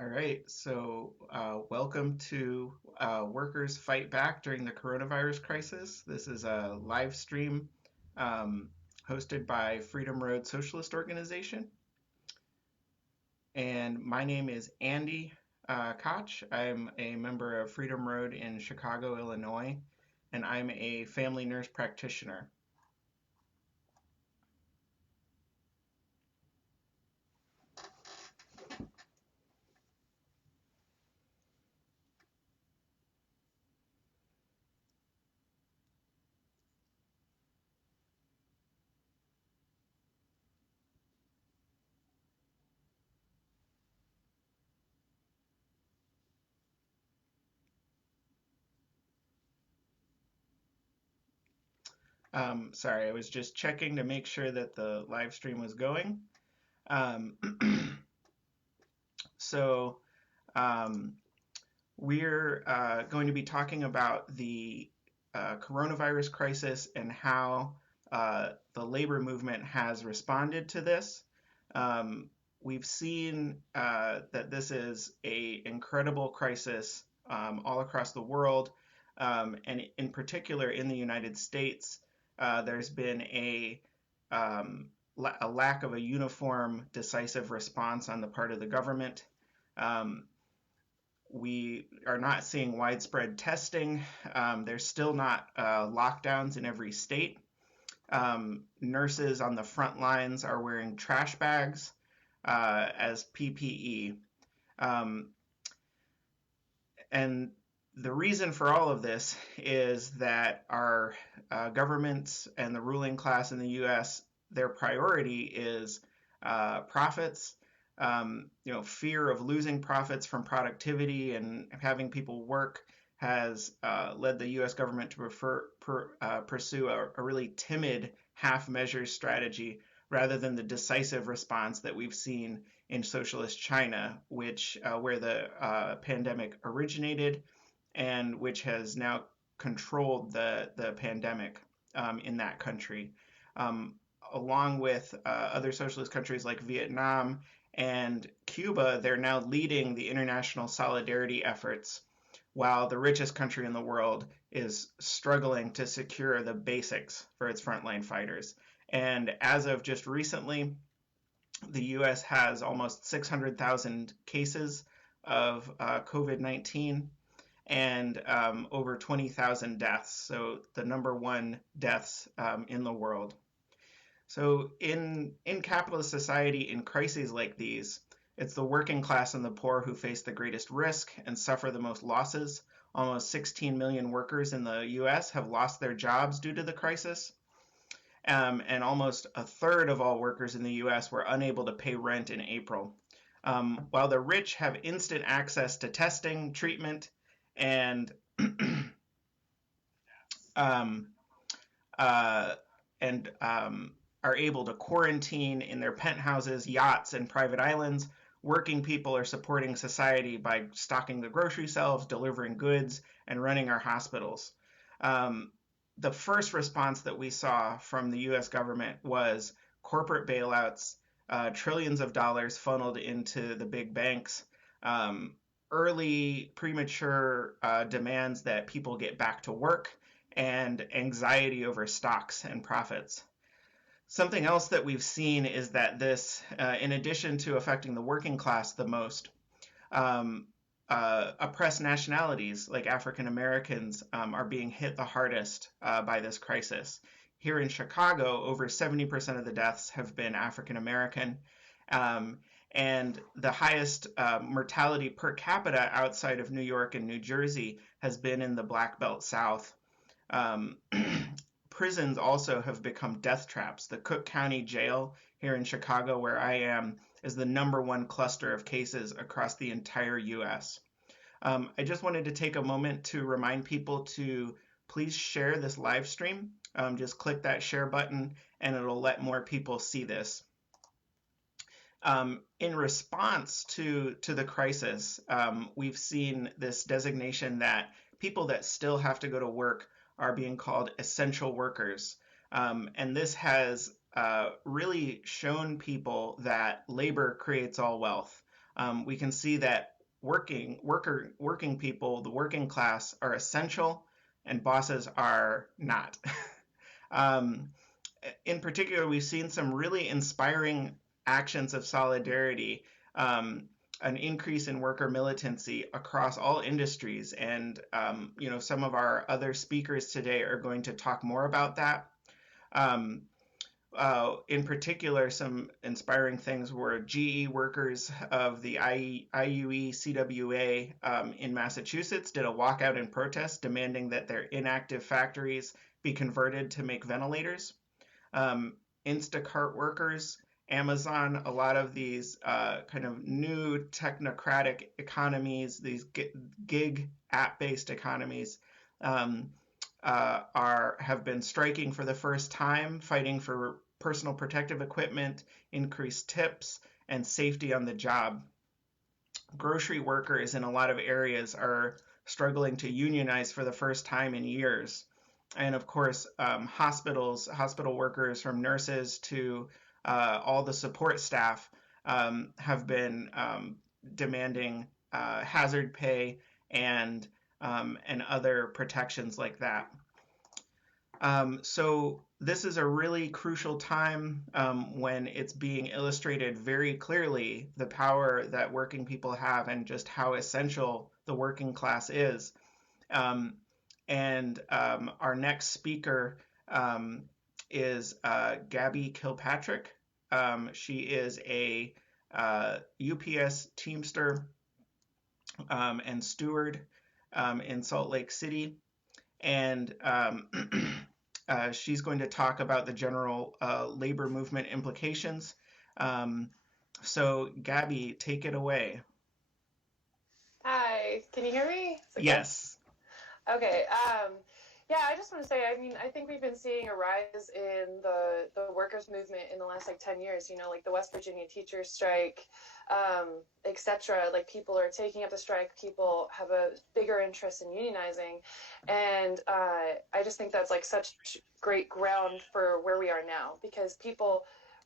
All right, so welcome to Workers Fight Back During the Coronavirus Crisis. This is a live stream um, hosted by Road Socialist Organization. And my name is Andy Koch. I'm a member of Freedom Road in Chicago, Illinois, and I'm a family nurse practitioner. Sorry, I was just checking to make sure that the live stream was going. Um, so, um, we're going to be talking about the coronavirus crisis and how the labor movement has responded to this. Um, we've seen that this is an incredible crisis all across the world, and in particular in the United States. There's been um, a lack of a uniform, decisive response on the part of the government. Um, we are not seeing widespread testing. There's still not lockdowns in every state. Nurses on the front lines are wearing trash bags as PPE. Um, and the reason for all of this is that our governments and the ruling class in the US, their priority is profits. Fear of losing profits from productivity and having people work has led the U.S. government to pursue a really timid half-measure strategy rather than the decisive response that we've seen in socialist China, where the pandemic originated and which has now controlled the pandemic in that country. Um, Along with other socialist countries like Vietnam and Cuba, they're now leading the international solidarity efforts, while the richest country in the world is struggling to secure the basics for its frontline fighters. And as of just recently, the US has almost 600,000 cases of COVID-19 and over 20,000 deaths, so the number one deaths in the world. So in capitalist society, in crises like these, it's the working class and the poor who face the greatest risk and suffer the most losses. Almost 16 million workers in the US have lost their jobs due to the crisis. And almost a third of all workers in the US were unable to pay rent in April. While the rich have instant access to testing, treatment, and um, uh, and are able to quarantine in their penthouses, yachts, and private islands, working people are supporting society by stocking the grocery shelves, delivering goods, and running our hospitals. Um, the first response that we saw from the US government was corporate bailouts, trillions of dollars funneled into the big banks, um, early premature demands that people get back to work, and anxiety over stocks and profits. Something else that we've seen is that this, in addition to affecting the working class the most, um, oppressed nationalities like African Americans are being hit the hardest by this crisis. Here in Chicago, over 70% of the deaths have been African American. Um, and the highest mortality per capita outside of New York and New Jersey has been in the Black Belt South. Um, Prisons also have become death traps. The Cook County Jail here in Chicago, where I am, is the number one cluster of cases across the entire US. I just wanted to take a moment to remind people to please share this live stream. Just click that share button and it'll let more people see this. In response to the crisis, we've seen this designation that people that still have to go to work are being called essential workers. And this has really shown people that labor creates all wealth. we can see that working people, the working class, are essential, and bosses are not. um, in particular, we've seen some really inspiring actions of solidarity, an increase in worker militancy across all industries. And, some of our other speakers today are going to talk more about that. Um, in particular, some inspiring things were GE workers of the IUE CWA in Massachusetts did a walkout in protest demanding that their inactive factories be converted to make ventilators. Instacart workers, Amazon, a lot of these kind of new technocratic economies, these gig app-based economies, have been striking for the first time, fighting for personal protective equipment, increased tips, and safety on the job. Grocery workers in a lot of areas are struggling to unionize for the first time in years. And of course, hospital workers, from nurses to all the support staff, have been demanding hazard pay and other protections like that. So this is a really crucial time when it's being illustrated very clearly the power that working people have and just how essential the working class is. Our next speaker is Gabby Kilpatrick. She is a UPS Teamster and steward in Salt Lake City. And she's going to talk about the general labor movement implications. So Gabby, take it away. Hi, can you hear me? Yes. Okay. Yeah, I just want to say, I think we've been seeing a rise in the workers' movement in the last 10 years, like the West Virginia teachers strike, etc. Like, people are taking up the strike, people have a bigger interest in unionizing. And I just think that's such great ground for where we are now, because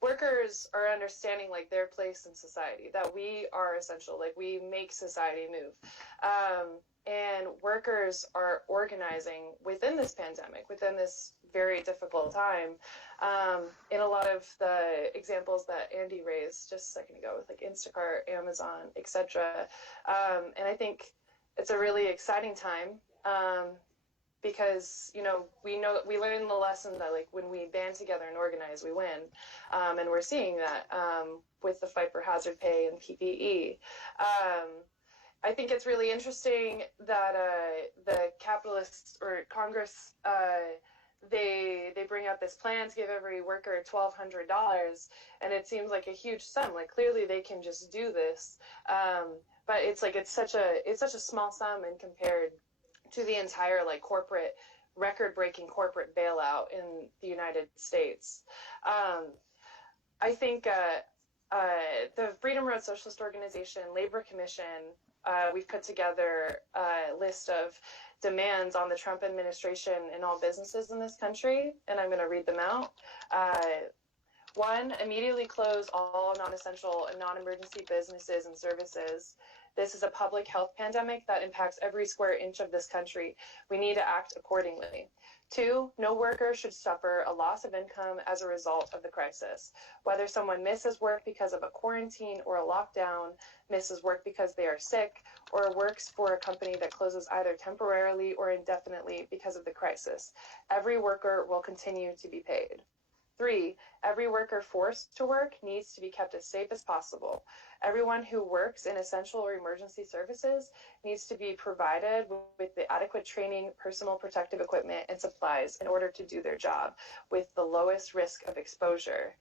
workers are understanding their place in society, that we are essential, we make society move. And workers are organizing within this pandemic, within this very difficult time. In a lot of the examples that Andy raised just a second ago with Instacart, Amazon, etc. And I think it's a really exciting time, because we learn the lesson that when we band together and organize, we win. And we're seeing that with the fight for hazard pay and PPE. I think it's really interesting that the capitalists or Congress, they bring out this plan to give every worker $1,200, and it seems like a huge sum. Clearly they can just do this, but it's such a small sum in compared to the entire corporate, record-breaking corporate bailout in the United States. I think the Freedom Road Socialist Organization, Labor Commission, we've put together a list of demands on the Trump administration and all businesses in this country, and I'm going to read them out. 1, immediately close all non-essential and non-emergency businesses and services. This is a public health pandemic that impacts every square inch of this country. We need to act accordingly. 2, no worker should suffer a loss of income as a result of the crisis. Whether someone misses work because of a quarantine or a lockdown, misses work because they are sick, or works for a company that closes either temporarily or indefinitely because of the crisis, every worker will continue to be paid. 3, every worker forced to work needs to be kept as safe as possible. Everyone who works in essential or emergency services needs to be provided with the adequate training, personal protective equipment, and supplies in order to do their job with the lowest risk of exposure.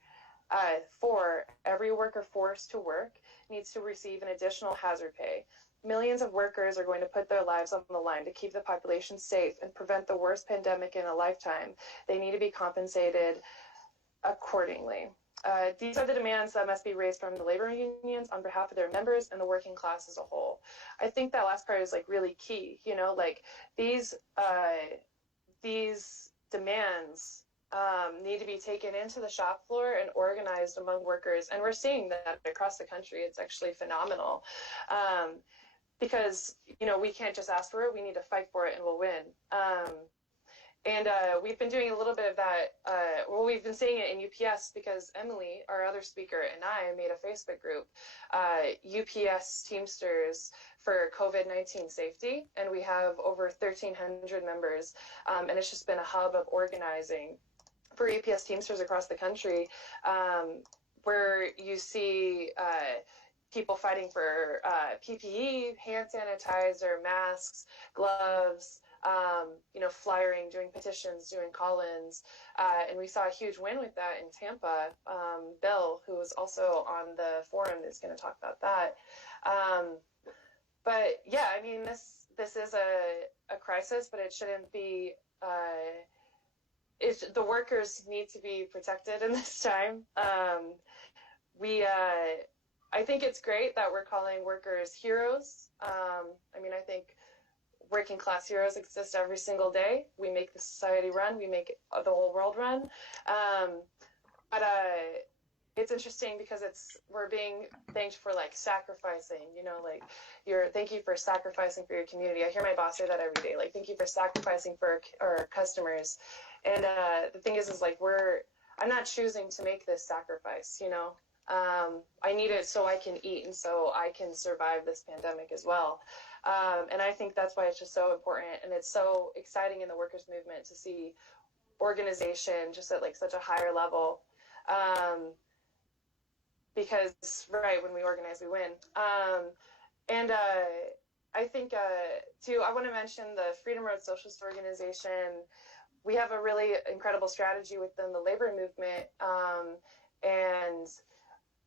4, every worker forced to work needs to receive an additional hazard pay. Millions of workers are going to put their lives on the line to keep the population safe and prevent the worst pandemic in a lifetime. They need to be compensated accordingly. These are the demands that must be raised from the labor unions on behalf of their members and the working class as a whole. I think that last part is really key. These demands need to be taken into the shop floor and organized among workers. And we're seeing that across the country. It's actually phenomenal. Because, you know, we can't just ask for it, we need to fight for it and we'll win. And we've been doing a little bit of that. Well, we've been seeing it in UPS because Emily, our other speaker, and I made a Facebook group, UPS Teamsters for COVID-19 safety. And we have over 1,300 members. And it's just been a hub of organizing for UPS Teamsters across the country, where you see people fighting for PPE, hand sanitizer, masks, gloves, you know, flyering, doing petitions, doing call-ins. And we saw a huge win with that in Tampa. Bill, who was also on the forum, is going to talk about that. But yeah, I mean, this is a crisis, but it shouldn't be, the workers need to be protected in this time. I think it's great that we're calling workers heroes. I mean, I think working class heroes exist every single day. We make the society run. We make the whole world run. But it's interesting because we're being thanked for like sacrificing, you know, like thank you for sacrificing for your community. I hear my boss say that every day, like, thank you for sacrificing for our customers. And the thing is like, I'm not choosing to make this sacrifice, you know. I need it so I can eat and so I can survive this pandemic as well. And I think that's why it's just so important. And it's so exciting in the workers' movement to see organization just at like such a higher level. Because, right, when we organize, we win. And I think, too, I want to mention the Freedom Road Socialist Organization. We have a really incredible strategy within the labor movement. And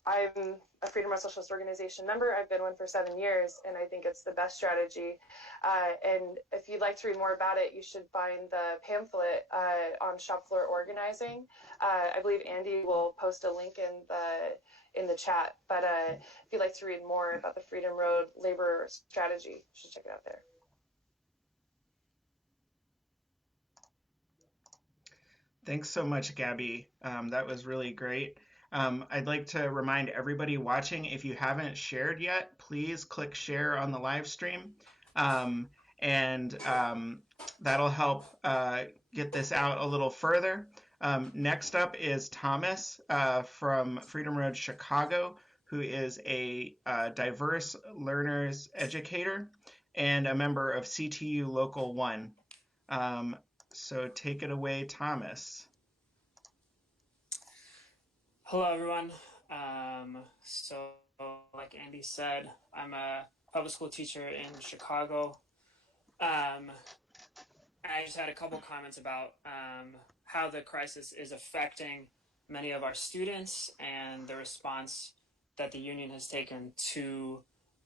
I'm a Freedom Road Socialist Organization member. I've been one for 7 years, and I think it's the best strategy. And if you'd like to read more about it, you should find the pamphlet on shop floor organizing. I believe Andy will post a link in the chat. But if you'd like to read more about the Freedom Road labor strategy, you should check it out there. Thanks so much, Gabby. That was really great. I'd like to remind everybody watching, if you haven't shared yet, please click share on the live stream. And that'll help get this out a little further. Next up is Thomas from Freedom Road Chicago, who is a diverse learners educator and a member of CTU Local 1. So take it away, Thomas. Hello, everyone. So like Andy said, I'm a public school teacher in Chicago. I just had a couple comments about how the crisis is affecting many of our students and the response that the union has taken to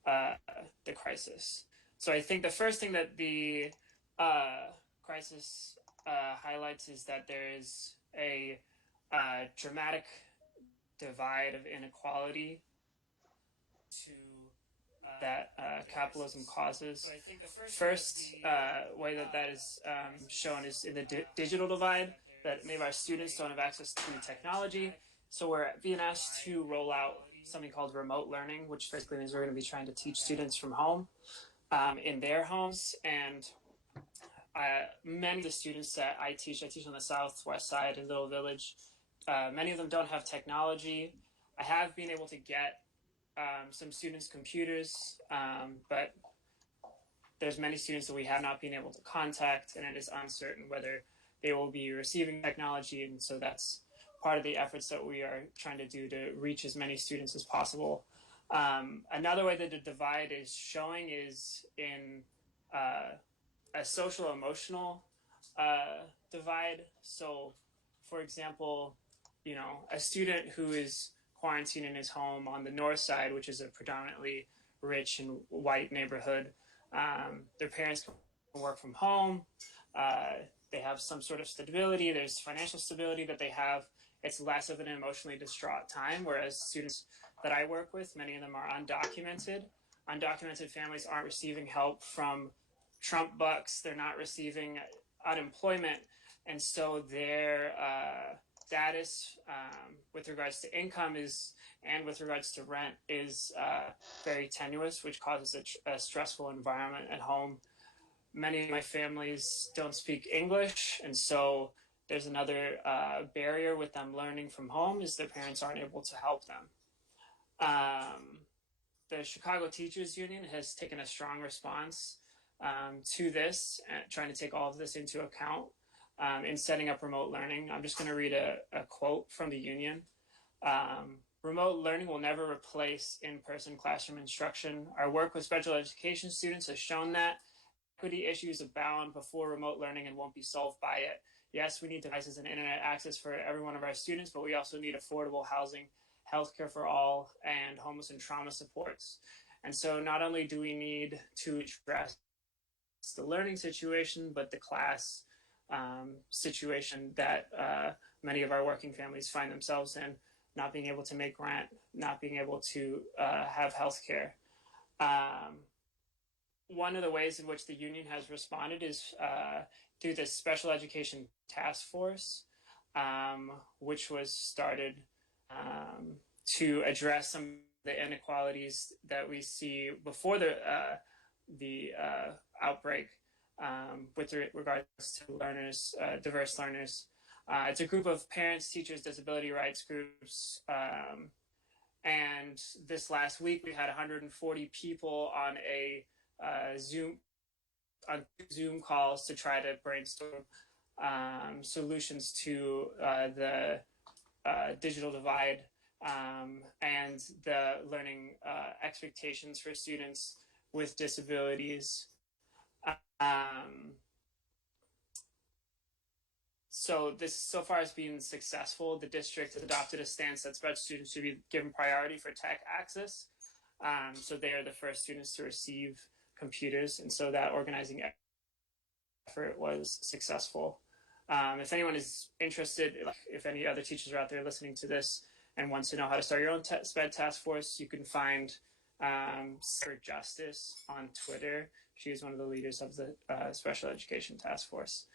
the crisis. So I think the first thing that the crisis highlights is that there is a dramatic divide of inequality to that capitalism causes. So I think the first way that is shown is in the digital divide, that many of our students don't have access to technology. So we're being asked to roll out something called remote learning, which basically means we're going to be trying to teach students from home in their homes. And many of the students that I teach on the southwest side in Little Village. Many of them don't have technology. I have been able to get some students computers, but there's many students that we have not been able to contact, and it is uncertain whether they will be receiving technology. And so that's part of the efforts that we are trying to do to reach as many students as possible. Another way that the divide is showing is in a social emotional divide. So, for example, you know, a student who is quarantined in his home on the north side, which is a predominantly rich and white neighborhood, their parents can work from home. They have some sort of stability. There's financial stability that they have. It's less of an emotionally distraught time, whereas students that I work with, many of them are undocumented. Undocumented families aren't receiving help from Trump bucks. They're not receiving unemployment. and so their status with regards to income and with regards to rent is very tenuous, which causes a stressful environment at home. Many of my families don't speak English, and so there's another barrier with them learning from home is their parents aren't able to help them. The Chicago Teachers Union has taken a strong response to this, trying to take all of this into account in setting up remote learning. I'm just going to read a quote from the union. Remote learning will never replace in-person classroom instruction. Our work with special education students has shown that equity issues abound before remote learning and won't be solved by it. Yes, we need devices and internet access for every one of our students, but we also need affordable housing, healthcare for all, and homeless and trauma supports. And so not only do we need to address the learning situation, but the class situation that many of our working families find themselves in, not being able to make rent, not being able to have health care. One of the ways in which the union has responded is through this special education task force, which was started to address some of the inequalities that we see before the outbreak with regards to learners, diverse learners. It's a group of parents, teachers, disability rights groups, and this last week we had 140 people on Zoom calls to try to brainstorm solutions to the digital divide and the learning expectations for students with disabilities. So this so far has been successful. The district has adopted a stance that special students should be given priority for tech access. So they are the first students to receive computers, and so that organizing effort was successful. If anyone is interested, if any other teachers are out there listening to this and wants to know how to start your own SPED task force, you can find for Justice on Twitter. She is one of the leaders of the Special Education Task Force.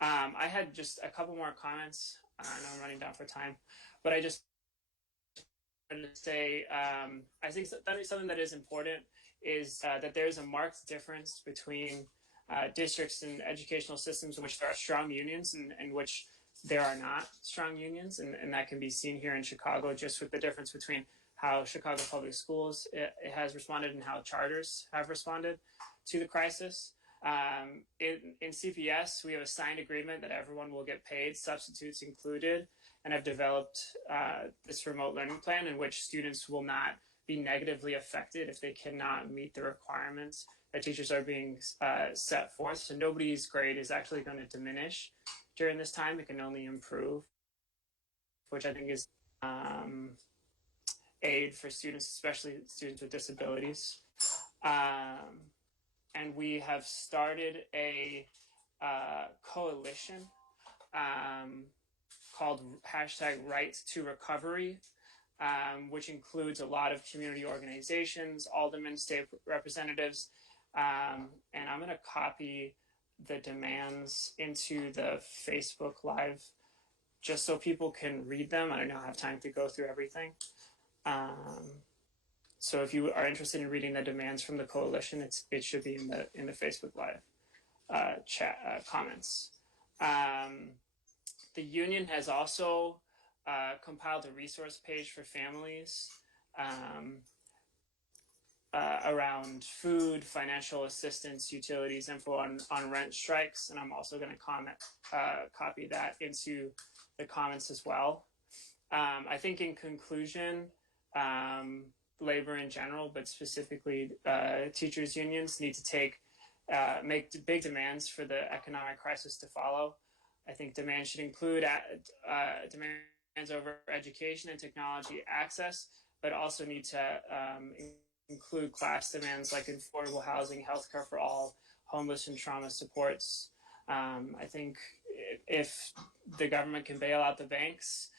I had just a couple more comments. I know I'm running down for time, but I just wanted to say I think that is something that is important is that there's a marked difference between districts and educational systems in which there are strong unions and in which there are not strong unions, and that can be seen here in Chicago just with the difference between how Chicago Public Schools it has responded and how charters have responded to the crisis. In CPS, we have a signed agreement that everyone will get paid, substitutes included, and have developed this remote learning plan in which students will not be negatively affected if they cannot meet the requirements that teachers are being set forth. So nobody's grade is actually going to diminish during this time. It can only improve, which I think is aid for students, especially students with disabilities. And we have started a coalition called #RightToRecovery, which includes a lot of community organizations, aldermen, state representatives, and I'm going to copy the demands into the Facebook Live just so people can read them. I don't have time to go through everything. So if you are interested in reading the demands from the coalition, it should be in the Facebook Live chat comments. The union has also compiled a resource page for families around food, financial assistance, utilities, info on rent strikes, and I'm also going to copy that into the comments as well. I think in conclusion, labor in general, but specifically teachers unions need to make big demands for the economic crisis to follow. I think demands should include demands over education and technology access, but also need to include class demands like affordable housing, healthcare for all, homeless and trauma supports. I think if the government can bail out the banks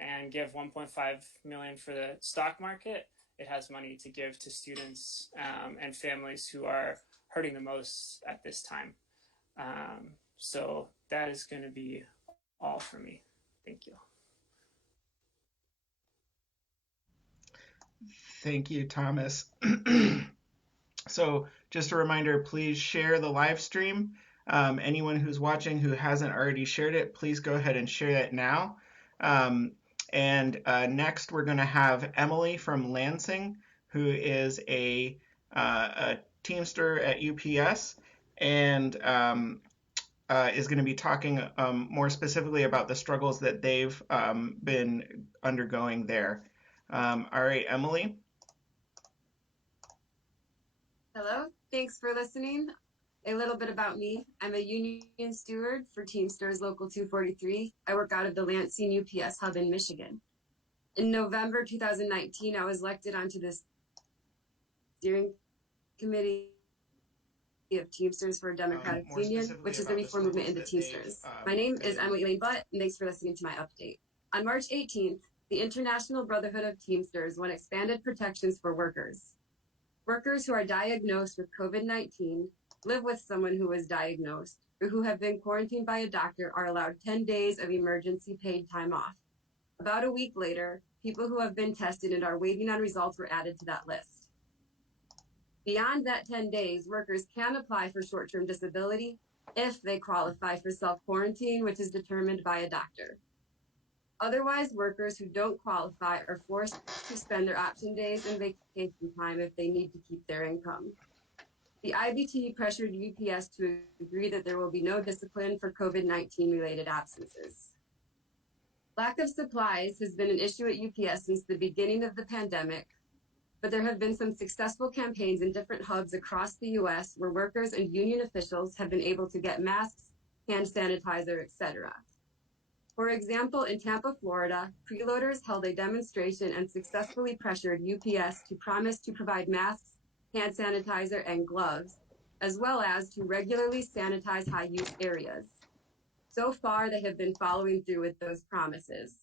and give $1.5 million for the stock market, it has money to give to students and families who are hurting the most at this time. So that is going to be all for me. Thank you. Thank you, Thomas. So just a reminder, please share the live stream. Anyone who's watching who hasn't already shared it, please go ahead and share it now. Next, we're going to have Emily from Lansing, who is a Teamster at UPS, and is going to be talking more specifically about the struggles that they've been undergoing there. All right, Emily. Hello, thanks for listening. A little bit about me. I'm a union steward for Teamsters Local 243. I work out of the Lansing UPS hub in Michigan. In November 2019, I was elected onto the steering committee of Teamsters for a Democratic Union, which is the reform movement in the Teamsters. My name is Emily Elaine Butt, and thanks for listening to my update. On March 18th, the International Brotherhood of Teamsters won expanded protections for workers. Workers who are diagnosed with COVID-19, live with someone who is diagnosed, or who have been quarantined by a doctor are allowed 10 days of emergency paid time off. About a week later, people who have been tested and are waiting on results were added to that list. Beyond that 10 days, workers can apply for short-term disability if they qualify for self-quarantine, which is determined by a doctor. Otherwise, workers who don't qualify are forced to spend their option days and vacation time if they need to keep their income. The IBT pressured UPS to agree that there will be no discipline for COVID-19 related absences. Lack of supplies has been an issue at UPS since the beginning of the pandemic, but there have been some successful campaigns in different hubs across the US where workers and union officials have been able to get masks, hand sanitizer, etc. For example, in Tampa, Florida, freeloaders held a demonstration and successfully pressured UPS to promise to provide masks, hand sanitizer, and gloves, as well as to regularly sanitize high-use areas. So far, they have been following through with those promises.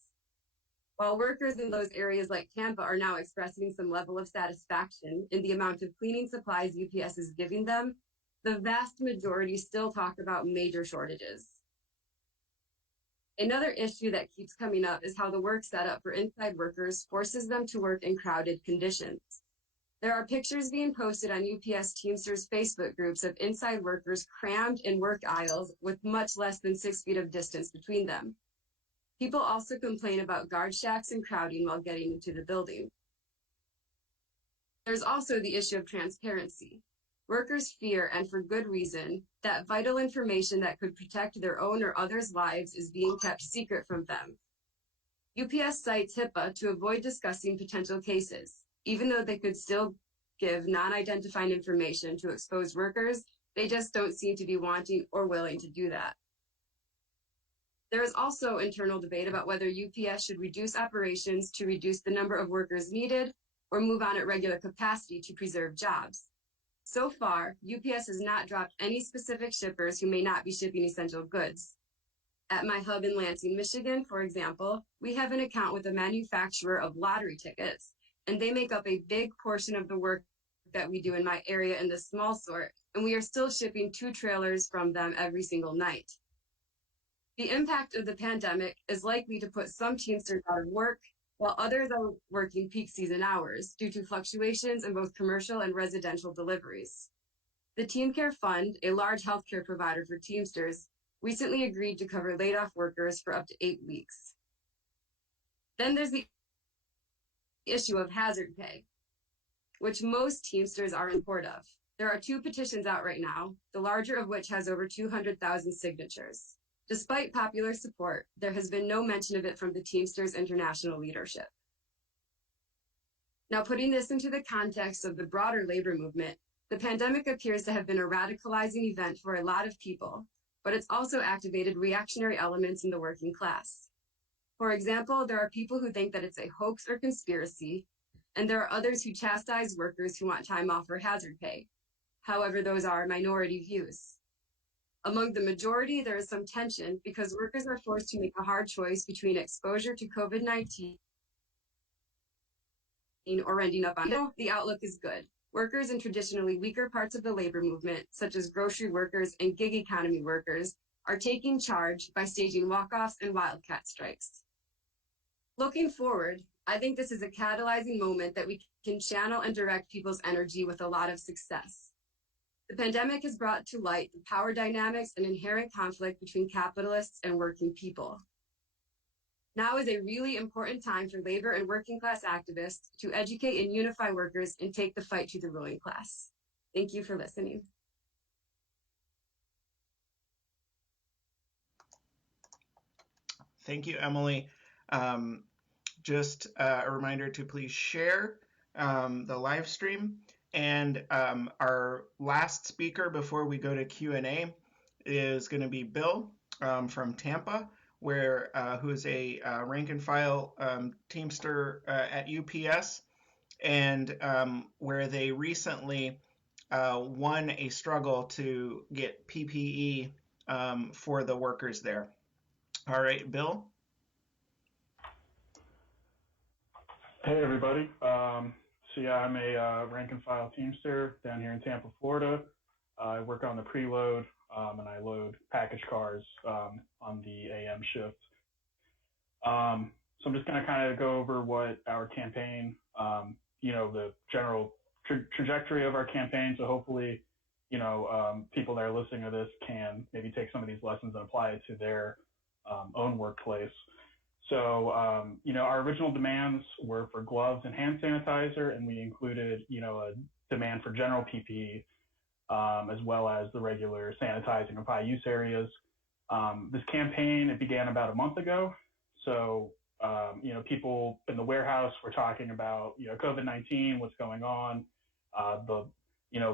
While workers in those areas like Tampa are now expressing some level of satisfaction in the amount of cleaning supplies UPS is giving them, the vast majority still talk about major shortages. Another issue that keeps coming up is how the work setup for inside workers forces them to work in crowded conditions. There are pictures being posted on UPS Teamsters Facebook groups of inside workers crammed in work aisles with much less than 6 feet of distance between them. People also complain about guard shacks and crowding while getting into the building. There's also the issue of transparency. Workers fear, and for good reason, that vital information that could protect their own or others' lives is being kept secret from them. UPS cites HIPAA to avoid discussing potential cases. Even though they could still give non-identifying information to exposed workers, they just don't seem to be wanting or willing to do that. There is also internal debate about whether UPS should reduce operations to reduce the number of workers needed or move on at regular capacity to preserve jobs. So far, UPS has not dropped any specific shippers who may not be shipping essential goods. At my hub in Lansing, Michigan, for example, we have an account with a manufacturer of lottery tickets, and they make up a big portion of the work that we do in my area in the small sort, and we are still shipping 2 trailers from them every single night. The impact of the pandemic is likely to put some Teamsters out of work, while others are working peak season hours due to fluctuations in both commercial and residential deliveries. The Team Care Fund, a large healthcare provider for Teamsters, recently agreed to cover laid-off workers for up to 8 weeks. Then there's the issue of hazard pay, which most Teamsters are in support of. There are 2 petitions out right now, the larger of which has over 200,000 signatures. Despite popular support, there has been no mention of it from the Teamsters International leadership. Now, putting this into the context of the broader labor movement, the pandemic appears to have been a radicalizing event for a lot of people, but it's also activated reactionary elements in the working class. For example, there are people who think that it's a hoax or conspiracy, and there are others who chastise workers who want time off or hazard pay. However, those are minority views. Among the majority, there is some tension because workers are forced to make a hard choice between exposure to COVID-19 or ending up on. The outlook is good. Workers in traditionally weaker parts of the labor movement, such as grocery workers and gig economy workers, are taking charge by staging walk-offs and wildcat strikes. Looking forward, I think this is a catalyzing moment that we can channel and direct people's energy with a lot of success. The pandemic has brought to light the power dynamics and inherent conflict between capitalists and working people. Now is a really important time for labor and working class activists to educate and unify workers and take the fight to the ruling class. Thank you for listening. Thank you, Emily. Just a reminder to please share the live stream. And our last speaker before we go to Q&A is going to be Bill from Tampa, who is a rank and file Teamster at UPS, and where they recently won a struggle to get PPE for the workers there. All right, Bill. Hey, everybody. So yeah, I'm a rank and file Teamster down here in Tampa, Florida. I work on the preload and I load package cars on the AM shift. So I'm just going to kind of go over what our campaign, the general trajectory of our campaign. So hopefully, people that are listening to this can maybe take some of these lessons and apply it to their own workplace. So, our original demands were for gloves and hand sanitizer, and we included, a demand for general PPE, as well as the regular sanitizing of high use areas. This campaign, it began about a month ago. So, people in the warehouse were talking about, COVID-19, what's going on, the,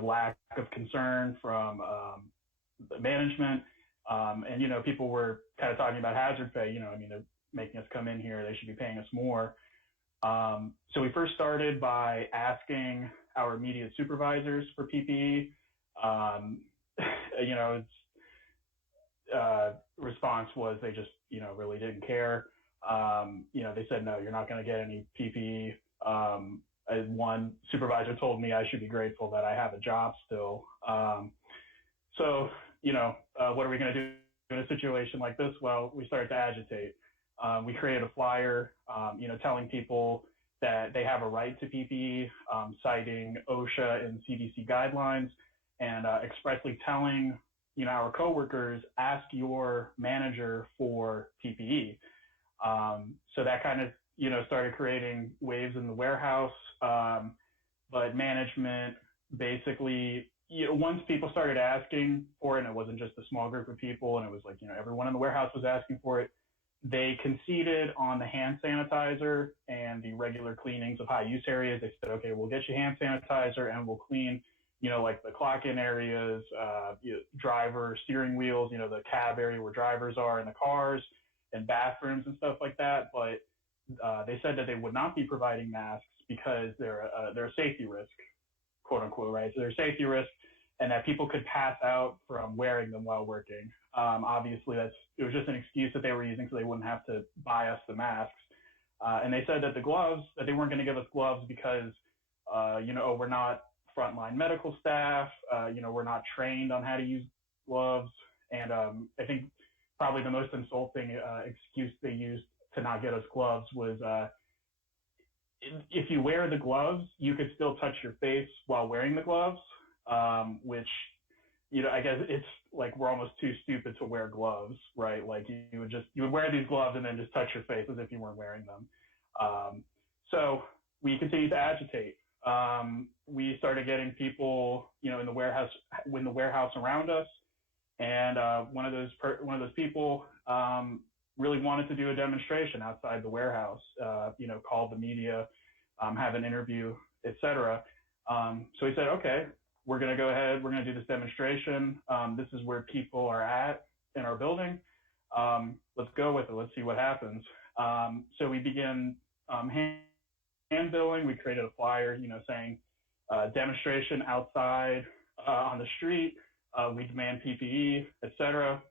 lack of concern from the management. And, people were kind of talking about hazard pay, they're making us come in here, they should be paying us more. So we first started by asking our immediate supervisors for PPE. Response was they just, really didn't care. They said, no, you're not going to get any PPE. One supervisor told me I should be grateful that I have a job still. So, what are we going to do in a situation like this? Well, we started to agitate. We created a flyer, telling people that they have a right to PPE, citing OSHA and CDC guidelines, and expressly telling, our coworkers, ask your manager for PPE. So that kind of, started creating waves in the warehouse. But management basically, once people started asking for it, and it wasn't just a small group of people, and it was like, everyone in the warehouse was asking for it, they conceded on the hand sanitizer and the regular cleanings of high use areas. They said, okay, we'll get you hand sanitizer and we'll clean, like the clock-in areas, driver steering wheels, the cab area where drivers are in the cars and bathrooms and stuff like that. But they said that they would not be providing masks because they're a safety risk, quote unquote, right? So they're a safety risk, and that people could pass out from wearing them while working. Obviously, it was just an excuse that they were using so they wouldn't have to buy us the masks. And they said that the gloves, that they weren't going to give us gloves because, we're not frontline medical staff, we're not trained on how to use gloves. And I think probably the most insulting excuse they used to not get us gloves was if you wear the gloves, you could still touch your face while wearing the gloves, which, I guess it's like we're almost too stupid to wear gloves, right? Like you would wear these gloves and then just touch your face as if you weren't wearing them. So we continued to agitate. We started getting people, in the warehouse around us, and one of those people really wanted to do a demonstration outside the warehouse. Call the media, have an interview, etc. So he said, okay, we're going to go ahead. We're going to do this demonstration. This is where people are at in our building. Let's go with it. Let's see what happens. So we began hand billing. We created a flyer, saying demonstration outside on the street. We demand PPE, etc.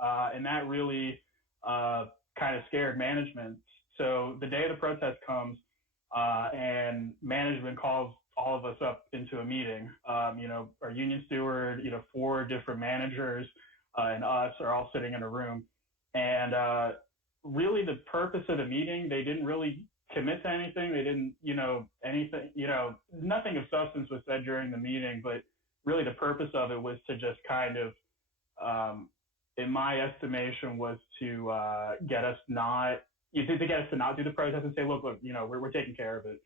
And that really kind of scared management. So the day the protest comes and management calls all of us up into a meeting, our union steward, 4 different managers, and us are all sitting in a room. And really the purpose of the meeting, they didn't really commit to anything. They didn't, nothing of substance was said during the meeting, but really the purpose of it was to just kind of, in my estimation, was to get us not do the protest and say, look, we're taking care of it.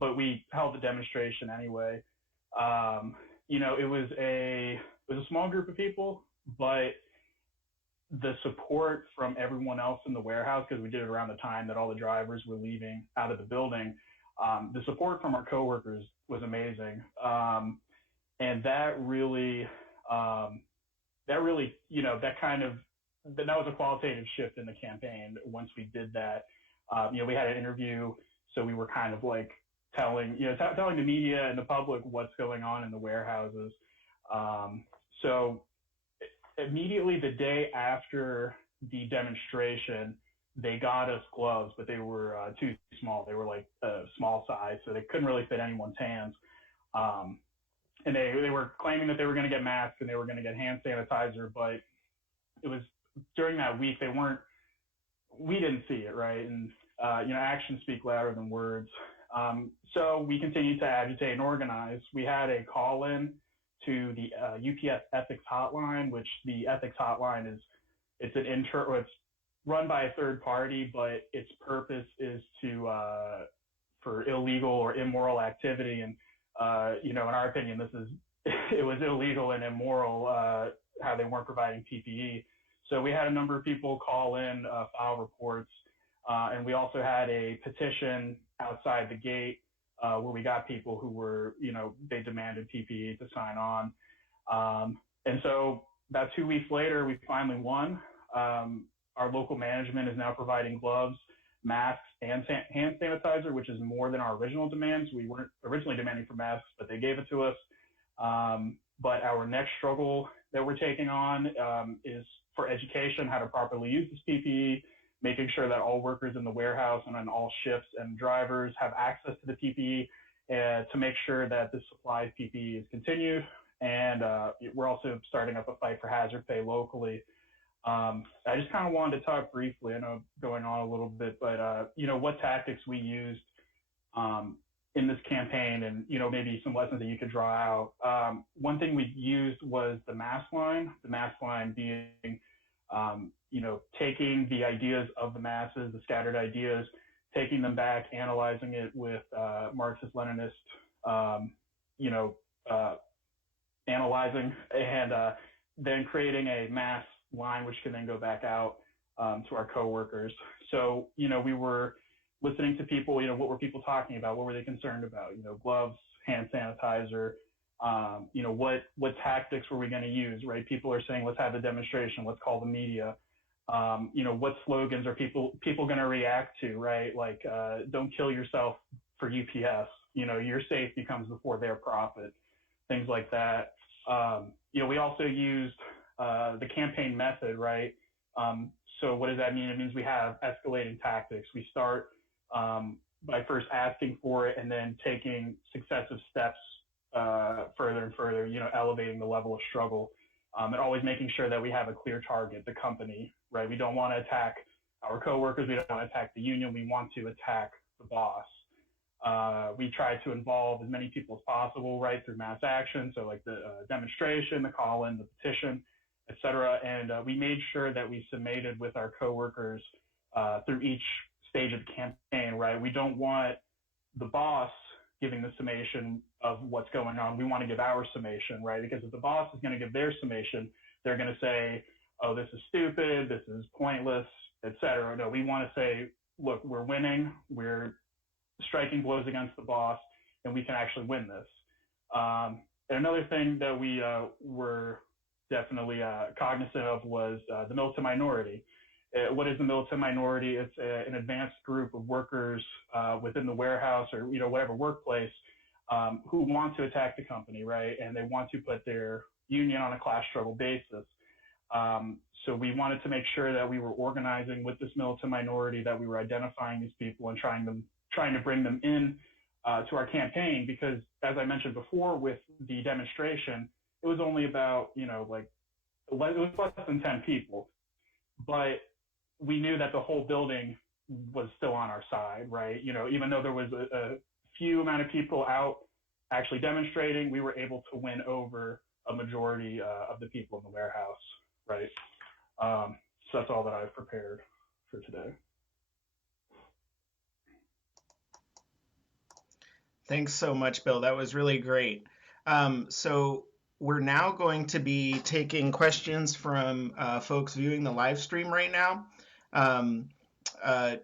But we held the demonstration anyway. It was a small group of people, but the support from everyone else in the warehouse, because we did it around the time that all the drivers were leaving out of the building, the support from our coworkers was amazing. And that was a qualitative shift in the campaign once we did that. We had an interview, so we were kind of like telling the media and the public what's going on in the warehouses. So immediately the day after the demonstration, they got us gloves, but they were too small. They were like a small size, so they couldn't really fit anyone's hands. And they were claiming that they were going to get masks and they were going to get hand sanitizer, but it was during that week, we didn't see it, right? And, actions speak louder than words. So we continued to agitate and organize. We had a call-in to the UPS ethics hotline, which the ethics hotline it's run by a third party, but its purpose is for illegal or immoral activity. And, in our opinion, it was illegal and immoral, how they weren't providing PPE. So we had a number of people call in, file reports, and we also had a petition outside the gate where we got people who were, they demanded PPE to sign on. And so about 2 weeks later, we finally won. Our local management is now providing gloves, masks, and hand sanitizer, which is more than our original demands. We weren't originally demanding for masks, but they gave it to us. But our next struggle that we're taking on is for education, how to properly use this PPE, making sure that all workers in the warehouse and on all shifts and drivers have access to the PPE to make sure that the supply of PPE is continued. And we're also starting up a fight for hazard pay locally. I just kind of wanted to talk briefly, I know I'm going on a little bit, but what tactics we used in this campaign and, maybe some lessons that you could draw out. One thing we used was the mask line being, taking the ideas of the masses, the scattered ideas, taking them back, analyzing it with Marxist-Leninist, analyzing, and then creating a mass line which can then go back out to our coworkers. So, we were listening to people, what were people talking about? What were they concerned about? Gloves, hand sanitizer, what tactics were we going to use, right? People are saying, let's have a demonstration, let's call the media. What slogans are people going to react to, right? Like, don't kill yourself for UPS, your safety comes before their profit, things like that. We also used the campaign method, right? So what does that mean? It means we have escalating tactics. We start by first asking for it and then taking successive steps further and further, elevating the level of struggle, and always making sure that we have a clear target, the company, right? We don't want to attack our coworkers. We don't want to attack the union. We want to attack the boss. We try to involve as many people as possible, right, through mass action. So like the demonstration, the call-in, the petition, et cetera. And we made sure that we summated with our coworkers through each stage of the campaign, right? We don't want the boss giving the summation of what's going on. We want to give our summation, right? Because if the boss is going to give their summation, they're going to say, oh, this is stupid, this is pointless, et cetera. No, we want to say, look, we're winning, we're striking blows against the boss, and we can actually win this. And another thing that we were definitely cognizant of was the militant minority. What is the militant minority? It's an advanced group of workers within the warehouse or whatever workplace who want to attack the company, right? And they want to put their union on a class struggle basis. So we wanted to make sure that we were organizing with this militant minority, that we were identifying these people and trying to bring them in to our campaign, because as I mentioned before with the demonstration, it was only about, it was less than 10 people, but we knew that the whole building was still on our side, right? Even though there was a few amount of people out actually demonstrating, we were able to win over a majority of the people in the warehouse, right? So that's all that I've prepared for today. Thanks so much, Bill. That was really great. So we're now going to be taking questions from folks viewing the live stream right now.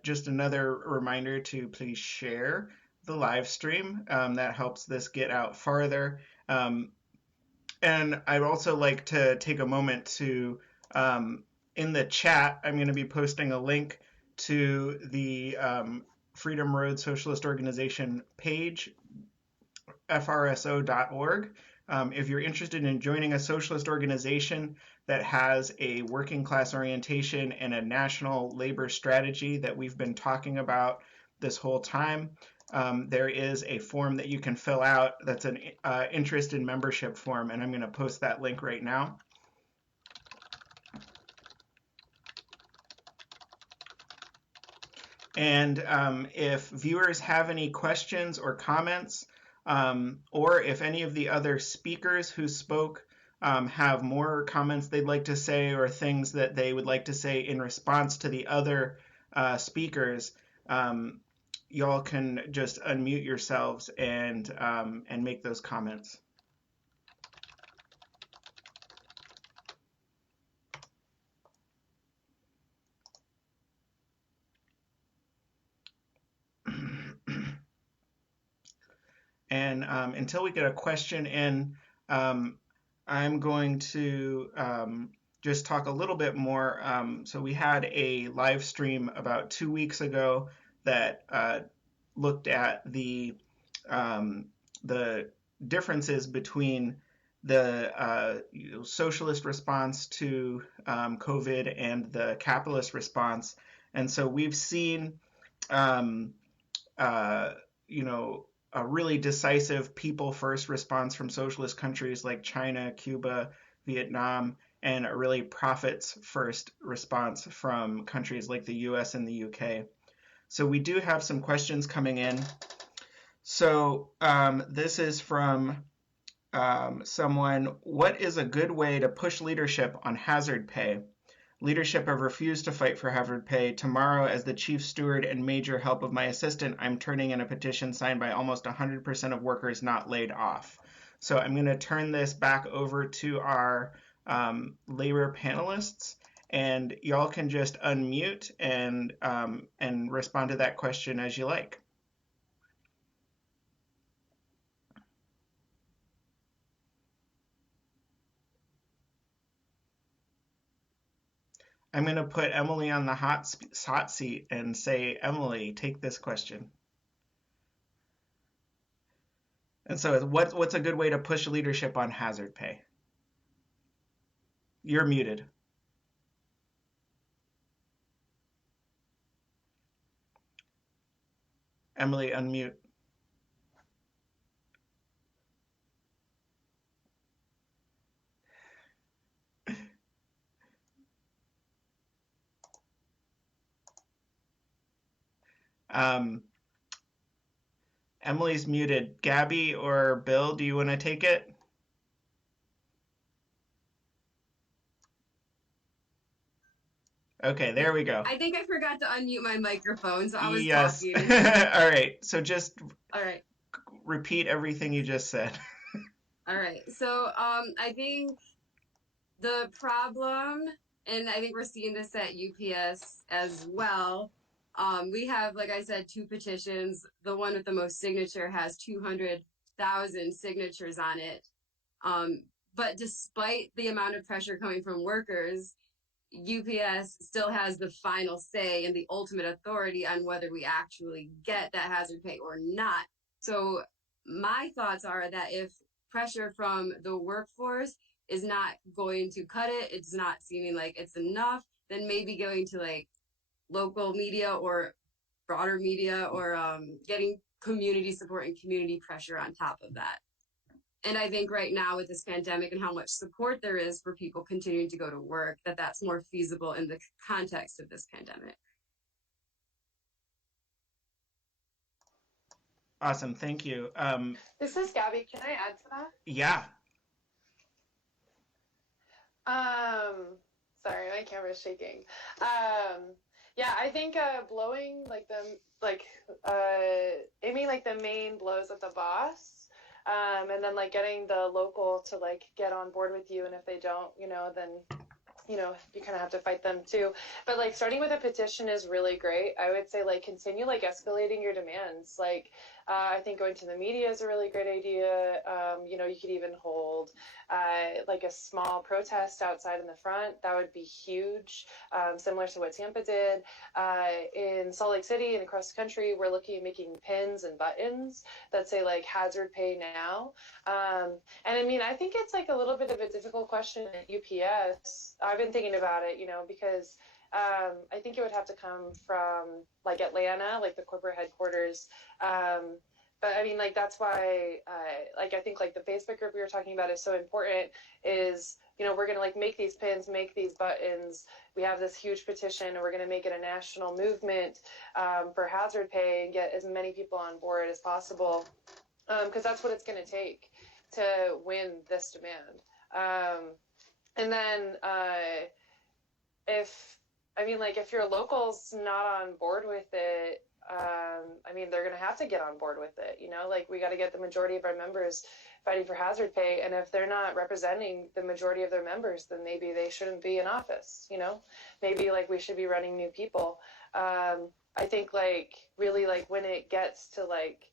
Just another reminder to please share the live stream. That helps this get out farther. And I'd also like to take a moment to, in the chat, I'm going to be posting a link to the Freedom Road Socialist Organization page, FRSO.org. If you're interested in joining a socialist organization that has a working class orientation and a national labor strategy that we've been talking about this whole time, there is a form that you can fill out that's an interest in membership form, and I'm going to post that link right now. And if viewers have any questions or comments, or if any of the other speakers who spoke have more comments they'd like to say or things that they would like to say in response to the other speakers, y'all can just unmute yourselves and make those comments. And until we get a question in, I'm going to just talk a little bit more. So we had a live stream about 2 weeks ago that looked at the differences between the socialist response to COVID and the capitalist response. And so we've seen, a really decisive people-first response from socialist countries like China, Cuba, Vietnam, and a really profits-first response from countries like the US and the UK. So we do have some questions coming in. So this is from someone. What is a good way to push leadership on hazard pay? Leadership have refused to fight for hazard pay. Tomorrow, as the chief steward and major help of my assistant, I'm turning in a petition signed by almost 100% of workers not laid off. So I'm going to turn this back over to our labor panelists, and y'all can just unmute and respond to that question as you like. I'm going to put Emily on the hot seat and say, Emily, take this question. And so what's a good way to push leadership on hazard pay? You're muted. Emily, unmute. Emily's muted. Gabby or Bill, do you want to take it? Okay, there we go. I think I forgot to unmute my microphone, so I was yes. talking. All right, so just repeat everything you just said. All right, so I think the problem, and I think we're seeing this at UPS as well, we have, like I said, 2 petitions. The one with the most signature has 200,000 signatures on it. But despite the amount of pressure coming from workers, UPS still has the final say and the ultimate authority on whether we actually get that hazard pay or not. So my thoughts are that if pressure from the workforce is not going to cut it, it's not seeming like it's enough, then maybe going to like local media or broader media or getting community support and community pressure on top of that. And I think right now with this pandemic and how much support there is for people continuing to go to work, that's more feasible in the context of this pandemic. Awesome, thank you. This is Gabby. Can I add to that? Yeah. Sorry, my camera's shaking. Yeah, I think blowing aiming like the main blows at the boss, and then like getting the local to like get on board with you, and if they don't, then you kind of have to fight them too. But like starting with a petition is really great. I would say like continue like escalating your demands. Like I think going to the media is a really great idea. You could even hold like a small protest outside in the front. That would be huge, similar to what Tampa did. In Salt Lake City and across the country, we're looking at making pins and buttons that say like hazard pay now. And I mean, I think it's like a little bit of a difficult question at UPS. I've been thinking about it, because I think it would have to come from like Atlanta, like the corporate headquarters. But I mean, like, that's why, like, I think like the Facebook group we were talking about is so important is, we're going to like make these pins, make these buttons. We have this huge petition and we're going to make it a national movement for hazard pay and get as many people on board as possible. Because that's what it's going to take to win this demand. And then if your local's not on board with it, I mean, they're going to have to get on board with it. Like we got to get the majority of our members fighting for hazard pay. And if they're not representing the majority of their members, then maybe they shouldn't be in office. Maybe like we should be running new people. I think like really like when it gets to like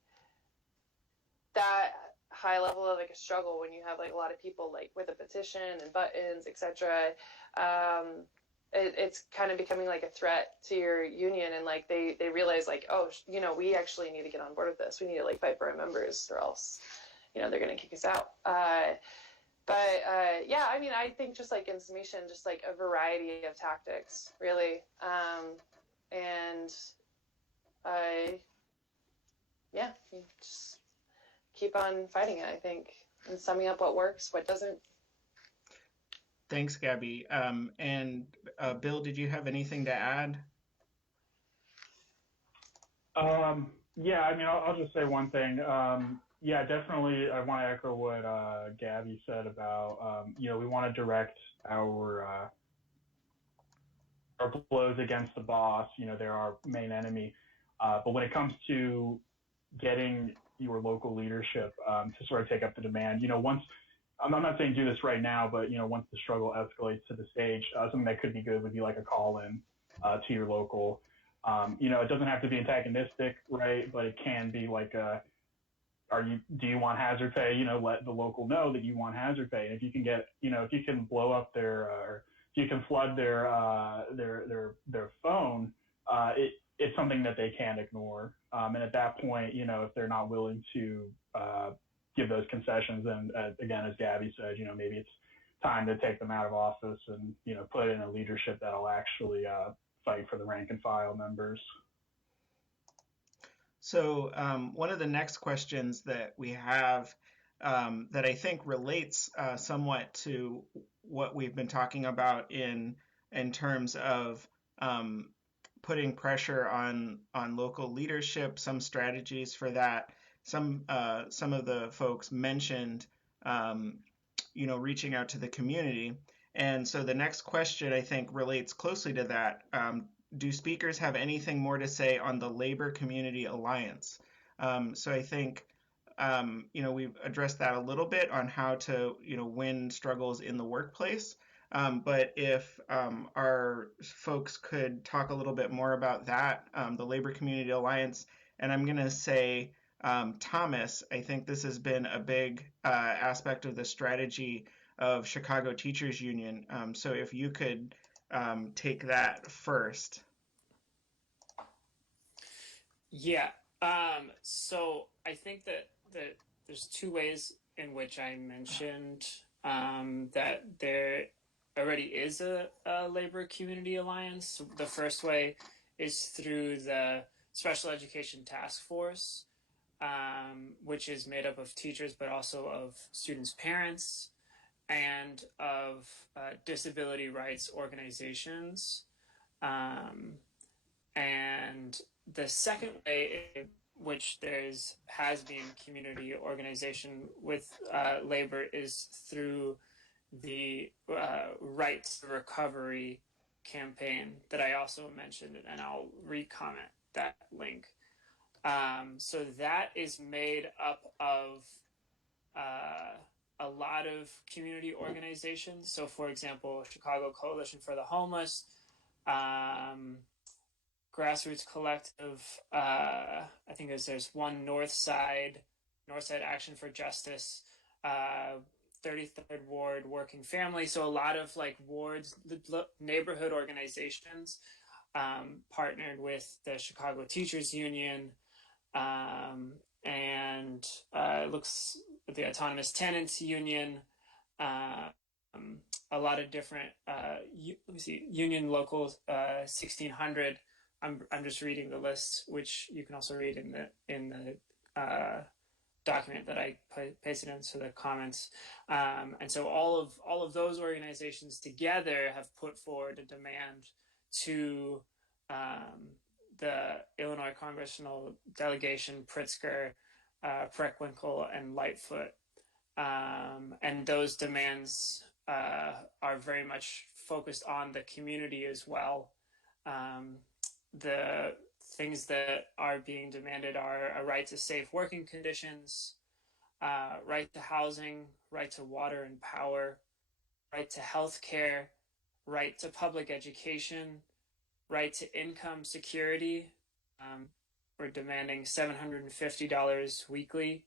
that high level of like a struggle, when you have like a lot of people like with a petition and buttons, etc., it's kind of becoming like a threat to your union, and like they realize like, oh, we actually need to get on board with this. We need to like fight for our members, or else they're going to kick us out. Yeah, I mean, I think just like in summation, just like a variety of tactics, really, and yeah, just keep on fighting it, I think, and summing up what works, what doesn't. Thanks, Gabby. And Bill, did you have anything to add? Yeah, I mean, I'll just say one thing. Yeah, definitely, I want to echo what Gabby said about, we want to direct our blows against the boss. They're our main enemy. But when it comes to getting your local leadership to sort of take up the demand, once, I'm not saying do this right now, but, once the struggle escalates to the stage, something that could be good would be like a call-in to your local. It doesn't have to be antagonistic, right? But it can be like do you want hazard pay? Let the local know that you want hazard pay. And if you can get, if you can blow up or if you can flood their phone, it's something that they can't ignore. And at that point, if they're not willing to give those concessions, then again, as Gabby said, maybe it's time to take them out of office and, put in a leadership that'll actually fight for the rank and file members. So one of the next questions that we have that I think relates somewhat to what we've been talking about in terms of putting pressure on local leadership, some strategies for that. Some of the folks mentioned reaching out to the community. And so the next question I think relates closely to that. Do speakers have anything more to say on the Labor Community Alliance? So I think, we've addressed that a little bit on how to, win struggles in the workplace. But if our folks could talk a little bit more about that, the Labor Community Alliance, and I'm going to say, Thomas, I think this has been a big aspect of the strategy of Chicago Teachers Union. So if you could take that first. Yeah. So I think that there's two ways in which I mentioned that there already is a labor community alliance. The first way is through the Special Education Task Force. which is made up of teachers, but also of students' parents and of disability rights organizations. And the second way in which has been community organization with labor is through the Right to Recovery campaign that I also mentioned, and I'll re-comment that link. So that is made up of a lot of community organizations. So, for example, Chicago Coalition for the Homeless, Grassroots Collective, I think there's one Northside Action for Justice, 33rd Ward Working Family. So a lot of like wards, neighborhood organizations partnered with the Chicago Teachers Union, and it looks at the Autonomous Tenants Union, a lot of different Union Local 1600. I'm just reading the list, which you can also read in the document that I pasted into the comments. And so all of those organizations together have put forward a demand to the Illinois Congressional Delegation, Pritzker, Preckwinkle, and Lightfoot. And those demands are very much focused on the community as well. The things that are being demanded are a right to safe working conditions, right to housing, right to water and power, right to health care, right to public education, right to income security. We're demanding $750 weekly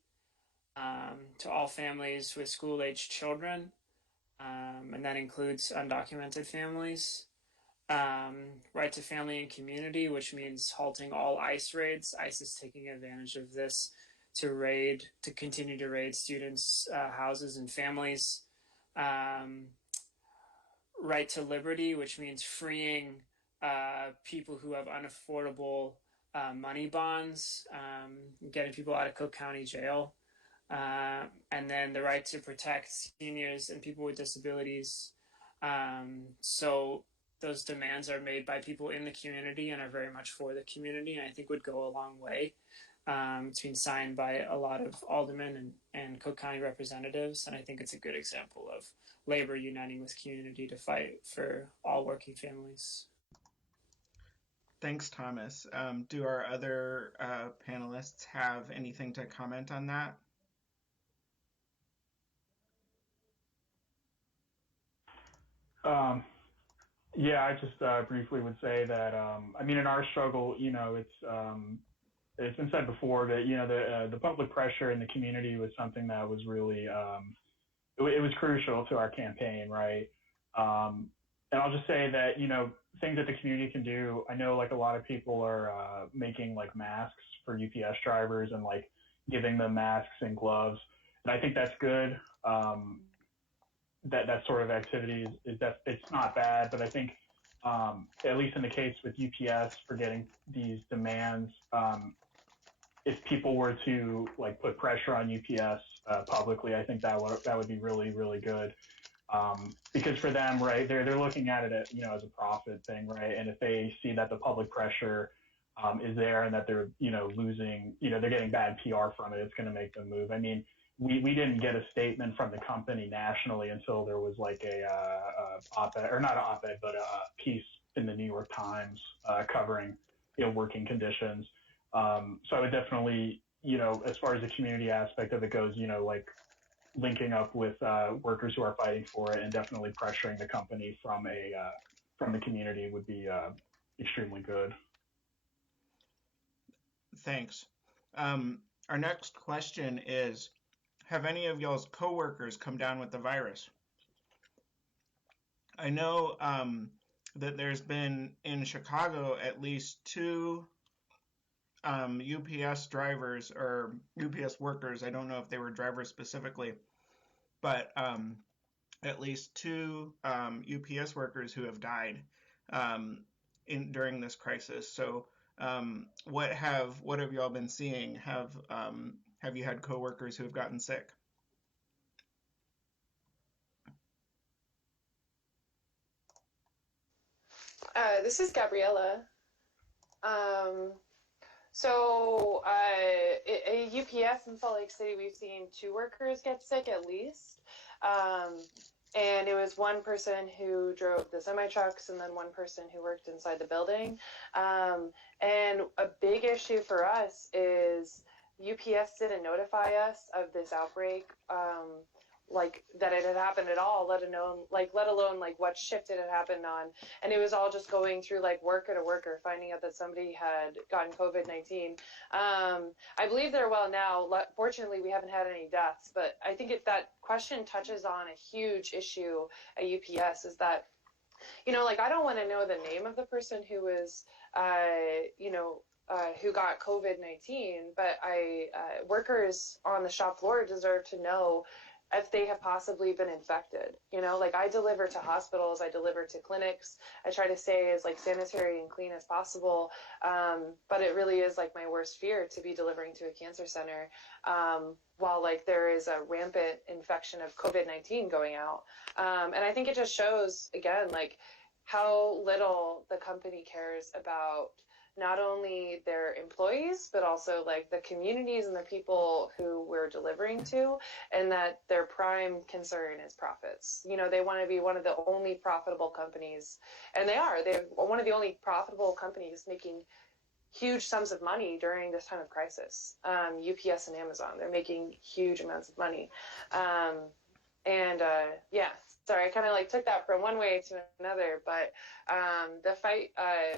to all families with school-aged children, and that includes undocumented families. Right to family and community, which means halting all ICE raids. ICE is taking advantage of this to continue to raid students' houses and families. Right to liberty, which means freeing people who have unaffordable money bonds, getting people out of Cook County Jail. And then the right to protect seniors and people with disabilities. So those demands are made by people in the community and are very much for the community, and I think would go a long way. It's been signed by a lot of aldermen and Cook County representatives, and I think it's a good example of labor uniting with community to fight for all working families. Thanks, Thomas. Do our other panelists have anything to comment on that? Yeah, I just briefly would say that I mean, in our struggle, it's been said before that the public pressure in the community was something that was really it was crucial to our campaign, right? And I'll just say that things that the community can do. I know like a lot of people are making like masks for UPS drivers and like giving them masks and gloves, and I think that's good. That sort of activity it's not bad, but I think at least in the case with UPS for getting these demands, if people were to like put pressure on UPS publicly, I think that would be really, really good, because for them, right, they're looking at it as a profit thing, right? And if they see that the public pressure is there and that they're losing, they're getting bad PR from it, it's going to make them move. I mean, we didn't get a statement from the company nationally until there was like a op-ed, or not an op-ed, but a piece in the New York Times covering working conditions. So I would definitely, as far as the community aspect of it goes, like linking up with workers who are fighting for it and definitely pressuring the company from the community would be extremely good. Thanks. Our next question is, have any of y'all's coworkers come down with the virus? I know that there's been in Chicago at least 2 UPS drivers or UPS workers. I don't know if they were drivers specifically, but at least 2 UPS workers who have died during this crisis. So What have y'all been seeing? Have you had coworkers who have gotten sick? This is Gabriella. Um, at UPS in Salt Lake City, we've seen 2 workers get sick at least. And it was one person who drove the semi-trucks and then one person who worked inside the building. And a big issue for us is UPS didn't notify us of this outbreak, like that it had happened at all, let alone like what shift it had happened on. And it was all just going through like worker to worker, finding out that somebody had gotten COVID-19. I believe they're well now. Fortunately, we haven't had any deaths, but I think that question touches on a huge issue at UPS, is that, like, I don't want to know the name of the person who was, who got COVID-19, but workers on the shop floor deserve to know if they have possibly been infected. Like, I deliver to hospitals, I deliver to clinics. I try to stay as like sanitary and clean as possible. But it really is like my worst fear to be delivering to a cancer center while like there is a rampant infection of COVID-19 going out. And I think it just shows again, like, how little the company cares about not only their employees, but also like the communities and the people who we're delivering to, and that their prime concern is profits. They want to be one of the only profitable companies, and they're one of the only profitable companies making huge sums of money during this time of crisis. UPS and Amazon, they're making huge amounts of money. Sorry, I kind of like took that from one way to another, but the fight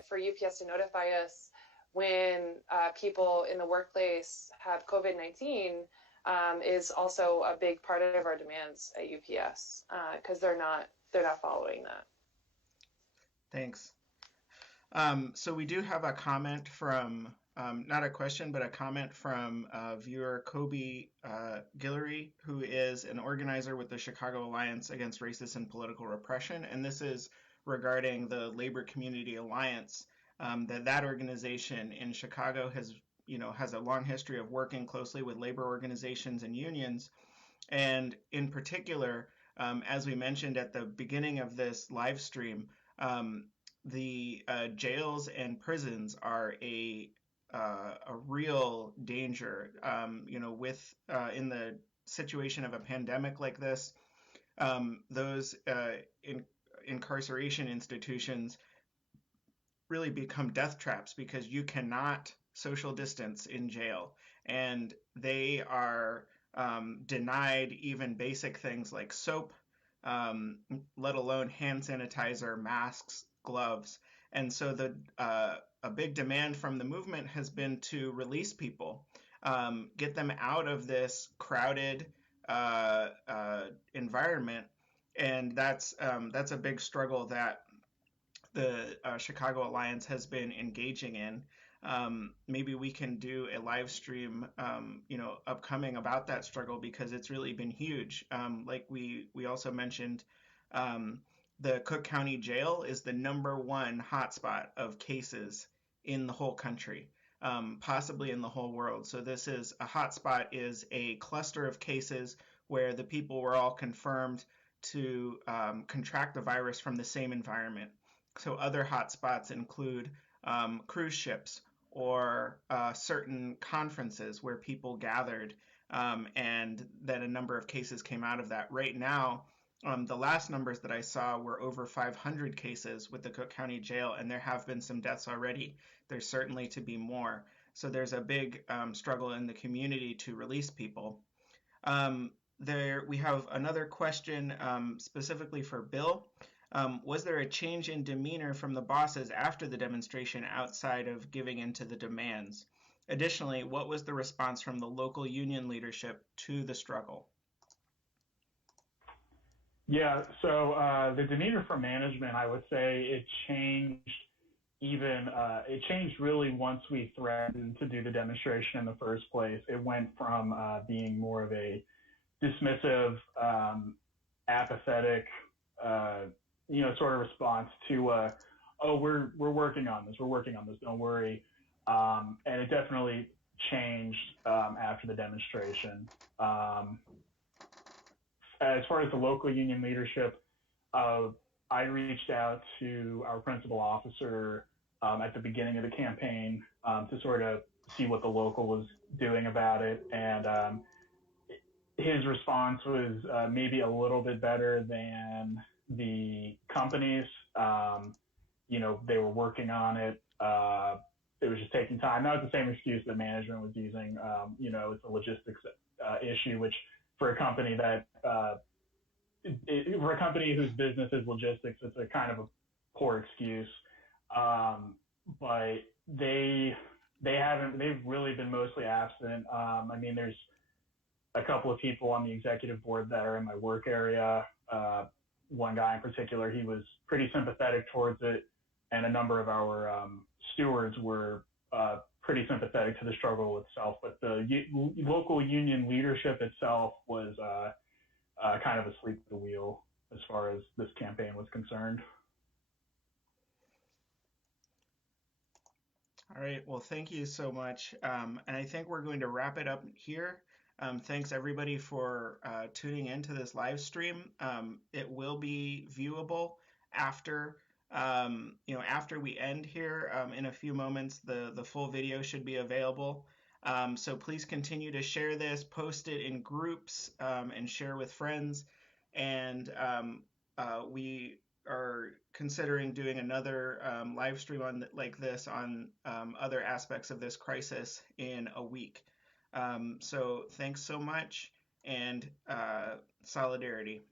for UPS to notify us when people in the workplace have COVID-19 is also a big part of our demands at UPS, because they're not following that. Thanks. So we do have a comment from, not a question, but a comment from viewer Kobe Guillory, who is an organizer with the Chicago Alliance Against Racist and Political Repression. And this is regarding the Labor Community Alliance, that organization in Chicago has a long history of working closely with labor organizations and unions. And in particular, as we mentioned at the beginning of this live stream, the jails and prisons are a real danger. In the situation of a pandemic like this, those incarceration institutions really become death traps, because you cannot social distance in jail, and they are denied even basic things like soap, let alone hand sanitizer, masks, gloves. And so a big demand from the movement has been to release people, get them out of this crowded environment. And that's a big struggle that the Chicago Alliance has been engaging in. Maybe we can do a live stream, upcoming about that struggle, because it's really been huge. Like we also mentioned, the Cook County Jail is the #1 hotspot of cases in the whole country, possibly in the whole world. So this is a hotspot, is a cluster of cases where the people were all confirmed to contract the virus from the same environment. So other hotspots include cruise ships, or certain conferences where people gathered, and then a number of cases came out of that. Right now, the last numbers that I saw were over 500 cases with the Cook County Jail, and there have been some deaths already. There's certainly to be more. So there's a big struggle in the community to release people. We have another question specifically for Bill. Was there a change in demeanor from the bosses after the demonstration outside of giving in to the demands? Additionally, what was the response from the local union leadership to the struggle? Yeah, so the demeanor from management, I would say it changed really once we threatened to do the demonstration in the first place. It went from being more of a dismissive, apathetic, sort of response to, oh, we're working on this, don't worry. And it definitely changed after the demonstration. As far as the local union leadership, I reached out to our principal officer at the beginning of the campaign to sort of see what the local was doing about it. And his response was maybe a little bit better than the companies. They were working on it. It was just taking time. That was the same excuse that management was using. It's a logistics issue, which for a company that for a company whose business is logistics, it's a kind of a poor excuse. But they've really been mostly absent. There's a couple of people on the executive board that are in my work area. One guy in particular, he was pretty sympathetic towards it, and a number of our stewards were pretty sympathetic to the struggle itself. But the local union leadership itself was kind of asleep at the wheel as far as this campaign was concerned. All right, well, thank you so much. And I think we're going to wrap it up here. Thanks everybody for tuning into this live stream. It will be viewable after after we end here in a few moments. The full video should be available. So please continue to share this, post it in groups, and share with friends. And we are considering doing another live stream like this on other aspects of this crisis in a week. So thanks so much, and solidarity.